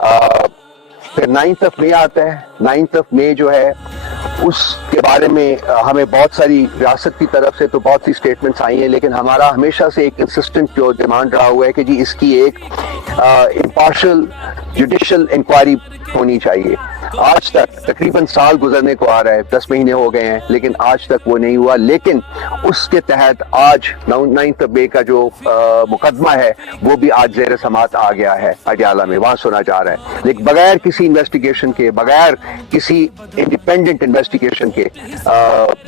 फिर 9 मई आता है। 9 मई जो है उसके बारे में हमें बहुत सारी रियासत की तरफ से तो बहुत सी स्टेटमेंट्स आई हैं, लेकिन हमारा हमेशा से एक कंसिस्टेंट जो डिमांड रहा हुआ है कि जी इसकी एक इम्पार्शियल जुडिशियल इंक्वायरी होनी चाहिए। आज तक तकरीबन साल गुजरने को आ रहा है, 10 महीने हो गए हैं, लेकिन आज तक वो नहीं हुआ। लेकिन उसके तहत आज 9 मई का जो मुकदमा है वो भी आज ज़ेर समात आ गया है अडयाला में, वहां सुना जा रहा है, लेकिन बगैर किसी इन्वेस्टिगेशन के, बगैर किसी इंडिपेंडेंट इन्वेस्टिगेशन के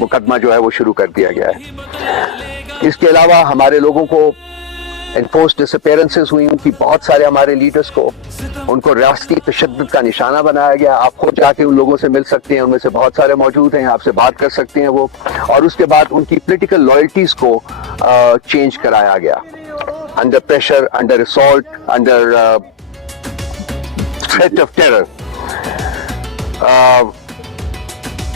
मुकदमा जो है वो शुरू कर दिया गया है। इसके अलावा हमारे लोगों को एनफोर्स डिसअपीयरेंसेस हुई, उनकी बहुत सारे हमारे लीडर्स को उनको रियासती तशद्दुद का निशाना बनाया गया। आप खुद जाके उन लोगों से मिल सकते हैं, उनमें से बहुत सारे मौजूद हैं, आपसे बात कर सकते हैं वो। और उसके बाद उनकी पॉलिटिकल लॉयल्टीज को चेंज कराया गया, under pressure, under assault, under threat of terror.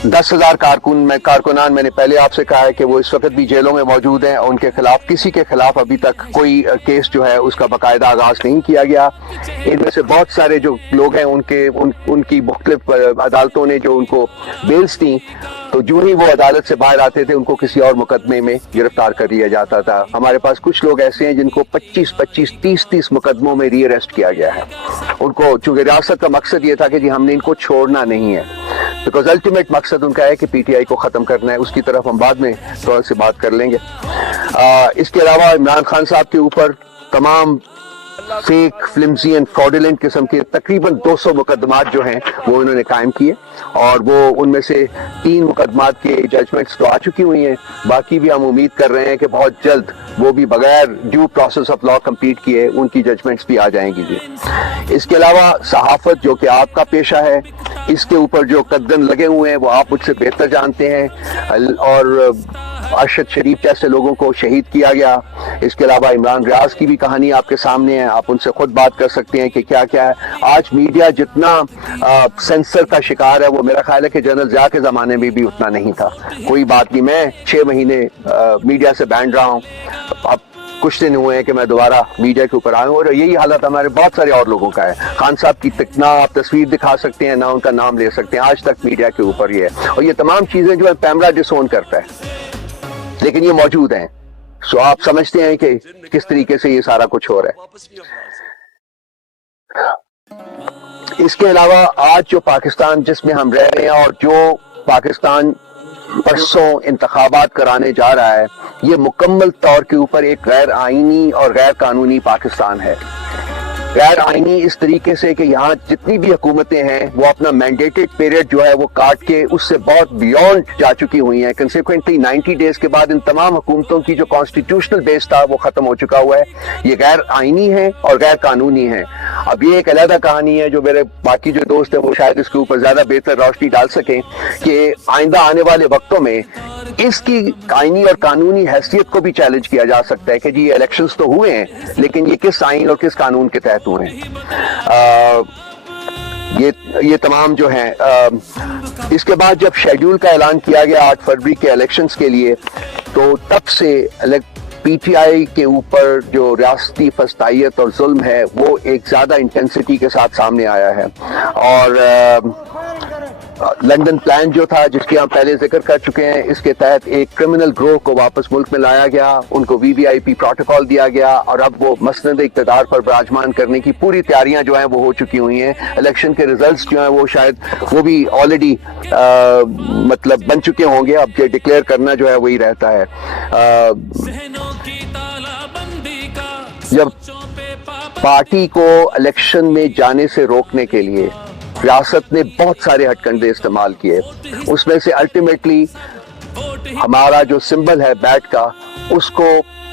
10,000 कारकुनान मैंने पहले आपसे कहा है कि वो इस वक्त भी जेलों में मौजूद हैं, और उनके खिलाफ किसी के खिलाफ अभी तक कोई केस जो है उसका बाकायदा आगाज नहीं किया गया। इनमें से बहुत सारे जो लोग हैं उनकी मुख्तलिफ अदालतों ने जो उनको बेल्स दी, तो जो ही वो अदालत से बाहर आते थे उनको किसी और मुकदमे में गिरफ्तार कर लिया जाता था। हमारे पास कुछ लोग ऐसे हैं जिनको 25-25, 30-30 मुकदमों में री अरेस्ट किया गया है। उनको चूंकि रियासत का मकसद ये था कि जी हमने इनको छोड़ना नहीं है, बिकॉज अल्टीमेट मकसद उनका है कि पीटीआई को खत्म करना है। उसकी तरफ हम बाद में थोड़ा सी बात कर लेंगे। इसके अलावा इमरान खान साहब के ऊपर तमाम फेक, फ्लिम्सी एंड फ्रॉडुलेंट किस्म के तकरीबन 200 मुकदमात जो हैं वो इन्होंने कायम किए, और वो उनमें से 3 मुकदमात के जजमेंट्स तो आ चुकी हुई हैं। बाकी भी हम उम्मीद कर रहे हैं कि बहुत जल्द वो भी बगैर due process of law complete किए उनकी जजमेंट्स भी आ जाएंगी जी। इसके अलावा सहाफत जो कि आपका पेशा है, इसके ऊपर जो कदम लगे हुए हैं वो आप मुझसे बेहतर जानते हैं, और अरशद शरीफ जैसे लोगों को शहीद किया गया। इसके अलावा इमरान रियाज की भी कहानी आपके सामने है, आप उनसे खुद बात कर सकते हैं कि क्या क्या है। आज मीडिया जितना सेंसर का शिकार है वो मेरा ख्याल है कि जनरल ज़िया के ज़माने में भी उतना नहीं था। कोई बात नहीं, मैं 6 महीने मीडिया से बैन रहा हूँ, अब कुछ दिन हुए हैं कि मैं दोबारा मीडिया के ऊपर आया हूँ, और यही हालत हमारे बहुत सारे और लोगों का है। खान साहब की ना आप तस्वीर दिखा सकते हैं, ना उनका नाम ले सकते हैं, आज तक मीडिया के ऊपर ये है। और ये तमाम चीज़ें जो है कैमरा डिसोन करता है, लेकिन ये मौजूद हैं। सो आप समझते हैं कि किस तरीके से ये सारा कुछ हो रहा है। इसके अलावा आज जो पाकिस्तान जिसमें हम रह रहे हैं, और जो पाकिस्तान परसों इंतखाबात कराने जा रहा है, ये मुकम्मल तौर के ऊपर एक गैर आईनी और गैर कानूनी पाकिस्तान है। गैर आईनी इस तरीके से कि यहाँ जितनी भी हुकूमतें हैं वो अपना मैंडेटेड पीरियड जो है वो काट के उससे बहुत बियॉन्ड जा चुकी हुई हैं। कंसिक्वेंटली 90 डेज के बाद इन तमाम हुकूमतों की जो कॉन्स्टिट्यूशनल बेस था वो खत्म हो चुका हुआ है। ये गैर आईनी है और गैर कानूनी है। अब ये एक अलग कहानी है, जो मेरे बाकी जो दोस्त हैं वो शायद इसके ऊपर ज्यादा बेहतर रोशनी डाल सकें कि आइंदा आने वाले वक्तों में इसकी आईनी और कानूनी हैसियत को भी चैलेंज किया जा सकता है कि जी इलेक्शंस तो हुए हैं, लेकिन ये किस आईन और किस कानून के तहत हुए हैं। ये तमाम जो हैं। इसके बाद जब शेड्यूल का ऐलान किया गया 8 फरवरी के इलेक्शंस के लिए, तो तब से पीटीआई के ऊपर जो रियासती फस्तायत और जुल्म है वो एक ज्यादा इंटेंसिटी के साथ सामने आया है। और लंदन प्लान जो था, जिसकी हम पहले जिक्र कर चुके हैं, इसके तहत एक क्रिमिनल ग्रोह को वापस मुल्क में लाया गया, उनको वीवीआईपी प्रोटोकॉल दिया गया, और अब वो मसनद इक़्तिदार पर विराजमान करने की पूरी तैयारियां जो हैं वो हो चुकी हुई हैं। इलेक्शन के रिजल्ट्स जो हैं वो शायद वो भी ऑलरेडी मतलब बन चुके होंगे, अब ये डिक्लेयर करना जो है वही रहता है। जब पार्टी को इलेक्शन में जाने से रोकने के लिए रियासत ने बहुत सारे हथकंडे इस्तेमाल किए, उसमें से अल्टीमेटली हमारा जो सिंबल है बैट का, उसको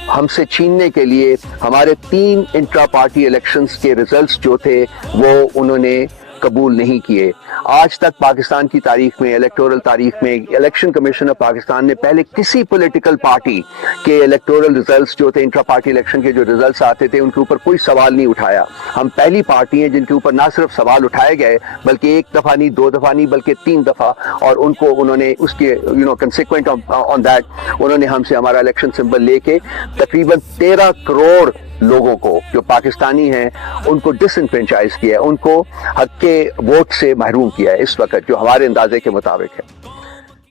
हमसे छीनने के लिए हमारे 3 इंट्रा पार्टी इलेक्शंस के रिजल्ट्स जो थे वो उन्होंने कबूल नहीं किए। आज तक पाकिस्तान की तारीख में, इलेक्टोरल तारीख में, इलेक्शन कमीशन ऑफ पाकिस्तान ने पहले किसी पॉलिटिकल पार्टी के इलेक्टोरल रिजल्ट्स जो थे, इंट्रा पार्टी इलेक्शन के जो रिजल्ट्स आते थे, उनके ऊपर कोई सवाल नहीं उठाया। हम पहली पार्टी हैं जिनके ऊपर ना सिर्फ सवाल उठाए गए, बल्कि 1 दफा नहीं, 2 दफा नहीं, बल्कि 3 दफा, और उनको उन्होंने उसके कंसिक्वेंट ऑन दैट उन्होंने हमसे हमारा इलेक्शन सिंबल लेके तकरीबन 13 करोड़ لوگوں کو جو پاکستانی ہیں ان کو ڈس انفرینچائز کیا ہے، ان کو حق کے ووٹ سے محروم کیا ہے اس وقت جو ہمارے اندازے کے مطابق ہے۔